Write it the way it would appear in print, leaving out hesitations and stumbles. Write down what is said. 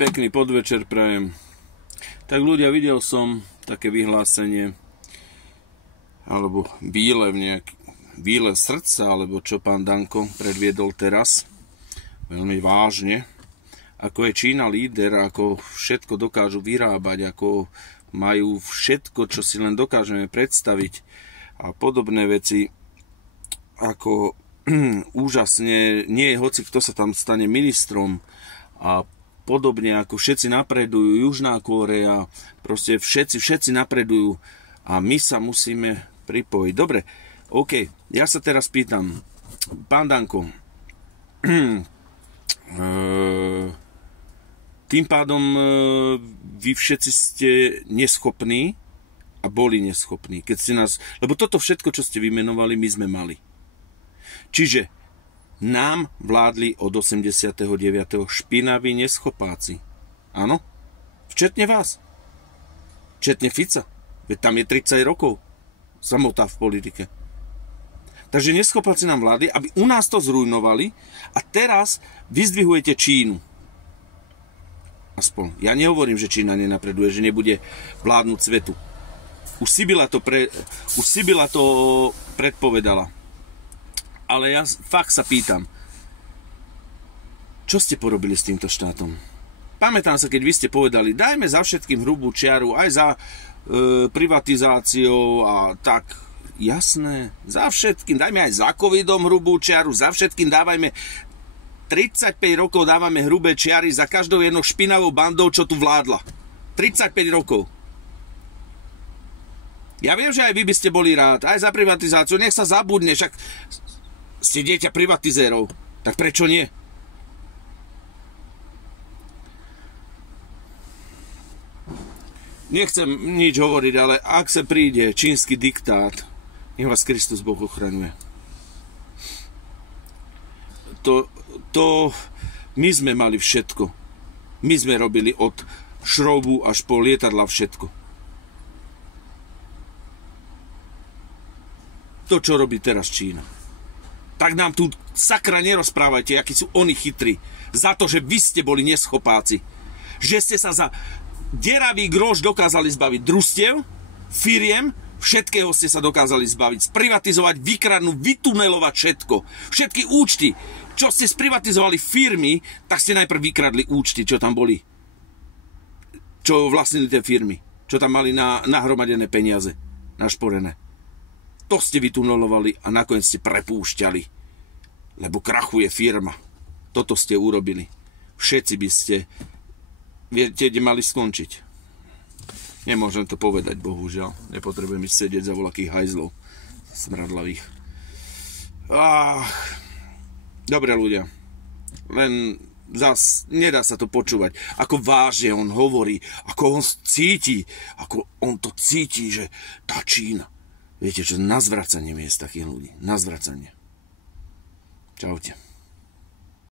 Pekný podvečer prajem. Tak ľudia, videl som také vyhlásenie, alebo výlev srdca, alebo čo pán Danko predviedol teraz, veľmi vážne, ako je Čína líder, ako všetko dokážu vyrábať, ako majú všetko, čo si len dokážeme predstaviť a podobné veci, ako úžasne, nie je hoci kto sa tam stane ministrom a podobne, ako všetci napredujú, Južná Kórea, proste všetci napredujú a my sa musíme pripojiť. Dobre, OK, ja sa teraz pýtam, pán Danko, tým pádom vy všetci ste neschopní a boli neschopní, keď ste nás, lebo toto všetko, čo ste vymenovali, my sme mali. Čiže nám vládli od 89. špinaví neschopáci. Áno? Včetne vás. Včetne Fica. Veď tam je 30 rokov samota v politike. Takže neschopáci nám vládli, aby u nás to zrujnovali a teraz vyzdvihujete Čínu. Aspoň. Ja nehovorím, že Čína nenapreduje, že nebude vládnuť svetu. Už Sibila to predpovedala. Ale ja fakt sa pýtam, čo ste porobili s týmto štátom? Pamätám sa, keď vy ste povedali, dajme za všetkým hrubú čiaru, aj za privatizáciou a tak, jasné, za všetkým, dajme aj za covidom hrubú čiaru, za všetkým dávajme 35 rokov dávame hrubé čiary za každou jednou špinavou bandou, čo tu vládla. 35 rokov. Ja viem, že aj vy by ste boli rád, aj za privatizáciu, nech sa zabudne, však ste dieťa privatizérov, tak prečo nie? Nechcem nič hovoriť, ale ak sa príde čínsky diktát, nech vás Kristus Boh ochraňuje. To my sme mali všetko. My sme robili od šroubu až po lietadla všetko. To, čo robí teraz Čína. Tak nám tu sakra nerozprávajte, akí sú oni chytrí. Za to, že vy ste boli neschopáci. Že ste sa za deravý groš dokázali zbaviť družstiev, firiem, všetkého ste sa dokázali zbaviť. Sprivatizovať, vykradnúť, vytunelovať všetko. Všetky účty. Čo ste sprivatizovali firmy, tak ste najprv vykradli účty, čo tam boli. Čo vlastnili tie firmy. Čo tam mali nahromadené peniaze. Našporené. To ste vytunelovali a nakoniec ste prepúšťali. Lebo krachuje firma. Toto ste urobili. Všetci by ste, viete, kde mali skončiť. Nemôžem to povedať, bohužiaľ. Nepotrebujem ísť sedieť za voľakých hajzlov. Smradlavých. Dobre, ľudia. Len zas nedá sa to počúvať. Ako vážne on hovorí. Ako on cíti. Ako on to cíti, že tá Čína. Viete čo, na zvracanie je z takých ľudí. Na zvracanie. Čaute.